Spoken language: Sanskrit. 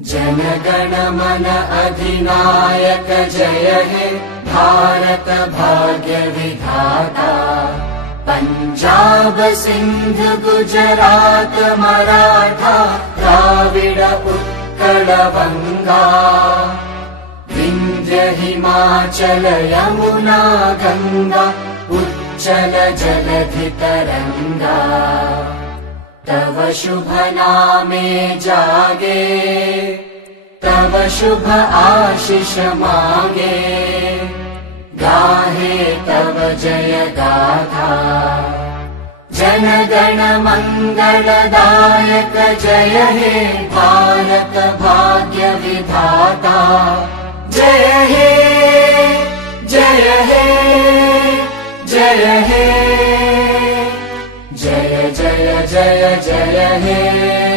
जनगण मन अधिनायक जय हे भारत भाग्य विधाता। पंजाब सिंध गुजरात मराठा द्राविड उत्कल बंगा। विंध्य हिमाचल यमुना गंगा उच्चल जलधि तरंगा। तव शुभ नामे जागे तव शुभ आशीष मागे। गाहे तव जय गाथा जनगण मंगलदायक जय हे भारत भाग्य विधाता। जय हे जय हे जय हे जय जय जय जय हे।